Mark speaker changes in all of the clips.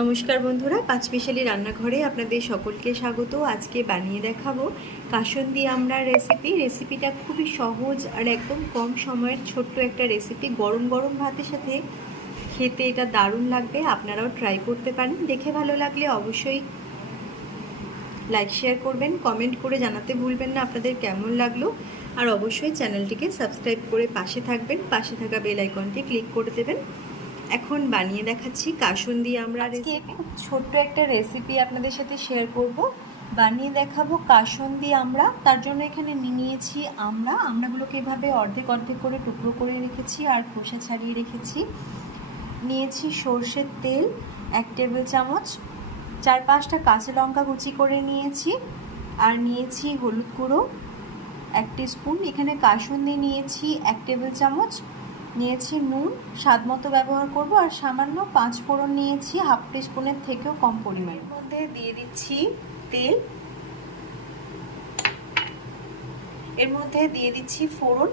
Speaker 1: নমস্কার বন্ধুরা, পাঁচমিশালি রান্নাঘরে আপনাদের সকলকে স্বাগত। আজকে বানিয়ে দেখাবো কাসন্দি আমরা রেসিপি রেসিপিটা খুবই সহজ আর একদম কম সময়ের ছোট্ট একটা রেসিপি গরম গরম ভাতের সাথে খেতে এটা দারুণ লাগবে, আপনারাও ট্রাই করতে পারেন। দেখে ভালো লাগলে অবশ্যই লাইক শেয়ার করবেন কমেন্ট করে জানাতে ভুলবেন না, আপনাদের কেমন লাগল। আর অবশ্যই চ্যানেলটিকে সাবস্ক্রাইব করে পাশে থাকবেন, পাশে থাকা বেল আইকনটি ক্লিক করে দেবেন। এখন বানিয়ে দেখাচ্ছি কাসুন্দি আমরা
Speaker 2: আজকে
Speaker 1: খুব ছোট্ট একটা রেসিপি আপনাদের সাথে শেয়ার করব। বানিয়ে দেখাবো কাসুন্দি আমরা তার জন্য এখানে নিয়েছি আমরা আমরাগুলোকে এভাবে অর্ধেক অর্ধেক করে টুকরো করে রেখেছি আর খোসা ছাড়িয়ে রেখেছি। নিয়েছি সর্ষের তেল এক টেবিল চামচ। চার পাঁচটা কাঁচা লঙ্কা কুচি করে নিয়েছি। আর নিয়েছি হলুদ গুঁড়ো এক স্পুন এখানে কাসুন্দি নিয়েছি এক টেবিল চামচ। নিয়েছি নুন, স্বাদ মতো ব্যবহার করব আর সামান্য পাঁচ ফোড়ন নিয়েছি, হাফ স্পুনের থেকেও কম পরিমাণের মধ্যে দিয়ে দিচ্ছি তেল। এর মধ্যে দিয়ে দিচ্ছি ফোড়ন।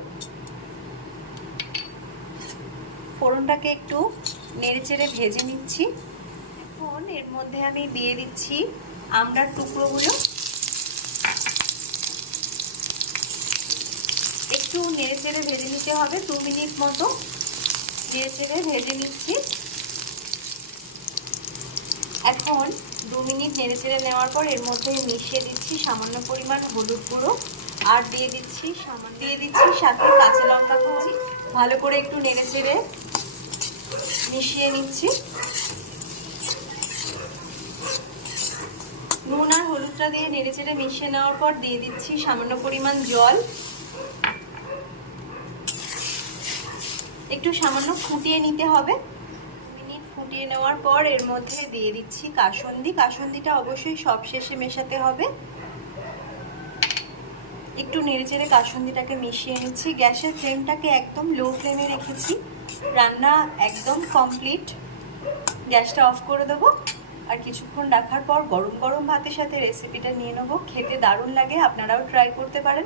Speaker 1: ফোড়নটাকে একটু নেড়ে চেড়ে ভেজে নিচ্ছি। এখন এর মধ্যে আমি দিয়ে দিচ্ছি আমড়ার টুকরোগুলো। একটু নেড়ে চেড়ে ভেজে নিতে হবে, দু মিনিট মতো নেড়ে চেড়ে ভেজে নিচ্ছি। এখন দু মিনিট নেড়ে চেড়ে নেওয়ার পর এর মধ্যে মিশিয়ে দিচ্ছি সামান্য পরিমাণ হলুদ গুঁড়ো আর দিয়ে দিচ্ছি সামান্য দিয়ে দিচ্ছি সাথে কাঁচা লঙ্কা কুচি। ভালো করে একটু নেড়ে চেড়ে মিশিয়ে নিচ্ছি। নুন আর হলুদটা দিয়ে নেড়ে চেড়ে মিশিয়ে নেওয়ার পর দিয়ে দিচ্ছি সামান্য পরিমাণ জল। একটু সামান্য ফুটিয়ে নিতে হবে। মিনিট ফুটিয়ে নেওয়ার পর এর মধ্যে দিয়ে দিচ্ছি কাসন্দি। কাসন্দিটা অবশ্যই সব শেষে মেশাতে হবে। একটু নেড়েচেড়ে কাসন্দিটাকে মিশিয়ে নিচ্ছি। গ্যাসের ফ্লেমটাকে একদম লো ফ্লেমে রেখেছি। রান্না একদম কমপ্লিট। গ্যাসটা অফ করে দেবো। আর কিছুক্ষণ রাখার পর গরম গরম ভাতের সাথে রেসিপিটা নিয়ে নেব। খেতে দারুণ লাগে, আপনারাও ট্রাই করতে পারেন।